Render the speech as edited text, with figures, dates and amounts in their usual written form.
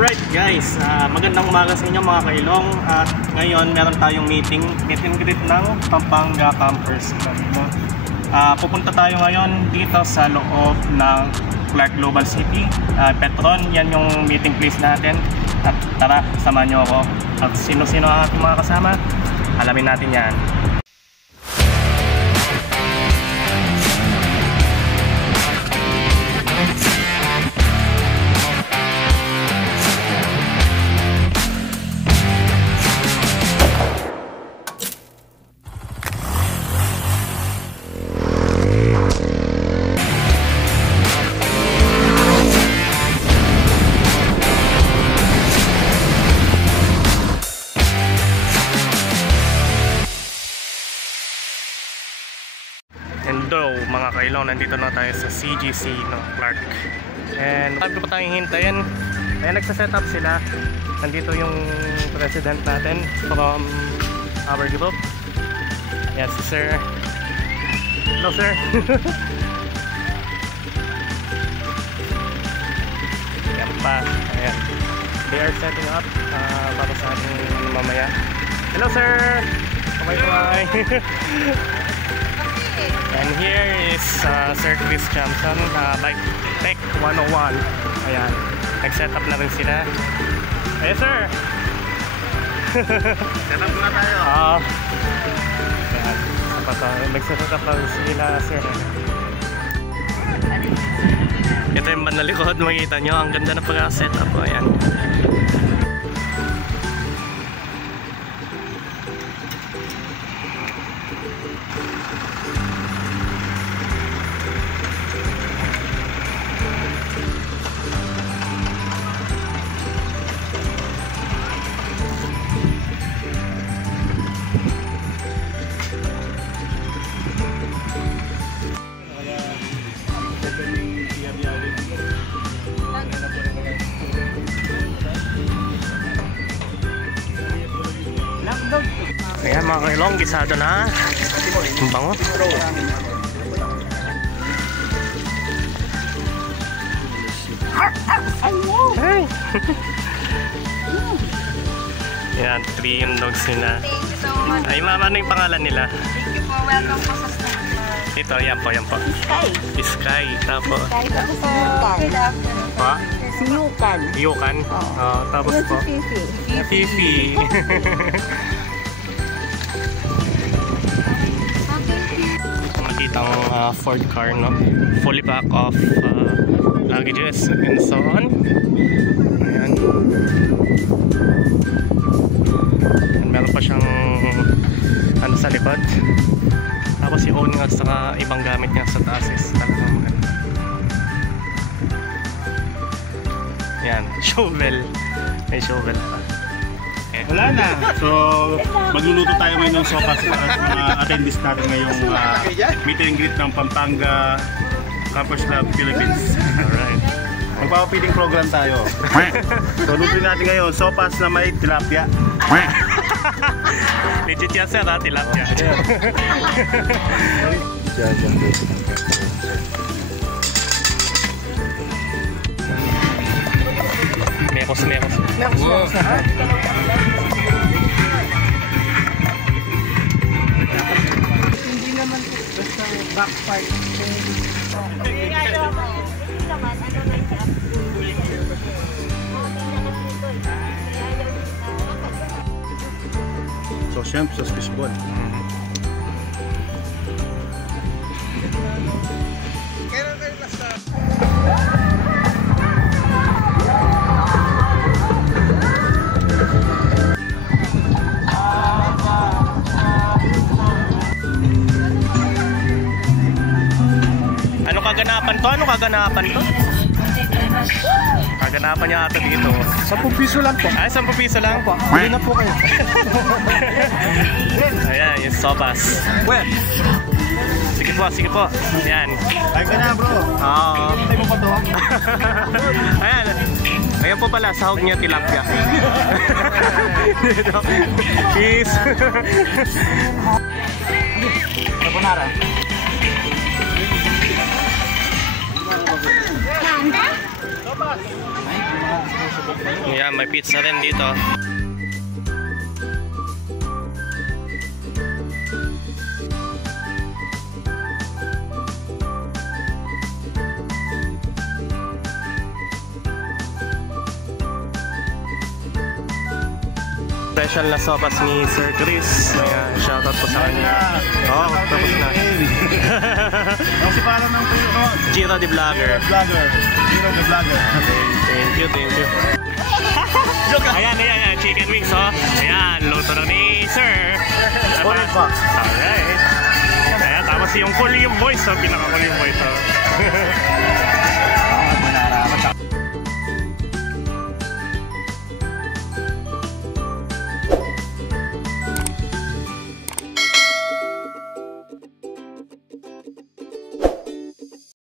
Alright guys, magandang umaga sa inyo mga kailong. At ngayon meron tayong meet and greet ng Pampanga Campers Club. Pupunta tayo ngayon dito sa loob ng Clark Global City, Petron. Yan yung meeting place natin. At tara, samahan nyo ako. At sino-sino ang ating mga kasama, alamin natin yan. Hello mga kailong, nandito na tayo sa CGC ng Clark. And bago pa tayong hintayin, ayan, nagsaset up sila. Nandito yung president natin from our group. Yes, sir. Hello sir. Ayan pa, ayan. They are setting up para sa ating mamaya. Hello sir. Bye-bye. And here is Sir Chris Johnson, Bike Tech 101. Ayan, nag-set up na rin sila. Ayan sir. Set up na tayo. Ayan, nag-set up na rin sila sir. Ito yung bandang likod, makikita nyo, ang ganda na pagka-set up. Ayan. Ayan mga kailong, gisado na. Ang bango. Hey. Ayan, 3 yung dogs nila. Ay mama, ano yung pangalan nila? Thank you po, welcome po sa Snack. Ito, yan po, yan po. Sky. Tapos pa? Yukan. Yukan. Tapos po Fifi. Makitang Ford car, no? Fully pack of luggages and so on. Ayan. And meron pa siyang ano sa likod. Tapos yung own nga sa ibang gamit niya sa taas is talagang yan, shovel. May shovel pa. Wala na. So, magluluto tayo ngayon ng sopas para sa mga attendees natin ngayong meet and greet ng Pampanga Campers Club Philippines. Alright. Magpapapiling program tayo. So, lutuin natin ngayon sopas na may tilapia. Legit yan sir, tilapia. Mekos. Hindi naman po basta back part. So, syempre sa fishball. Ano kaganapan to? Kaganapan niya ata dito. 10 piso lang po. Ay, 10 piso lang po. Hindi na po kayo. Ayan, yung sopas. Well, Sige po. Ayan. ay ka na bro. Oo. Tayo mo pa to. Ayan. Ayan po pala, sahog niya tilapia. Cheese. Carbonara. Yan, may pizza rin dito. Special na sopas ni Sir Chris. Ayan, shoutout po sa kanya. Oo, tapos na. Ang sipalan ng tuyo. Giro the Vlogger. Giro the Vlogger. Thank you. Ayan, chicken wings, oh. Ayan, luto na ni Sir. Bonnet box. Alright. Ayan, tapos yung cool yung voice, oh. Pinaka-cool yung voice, oh.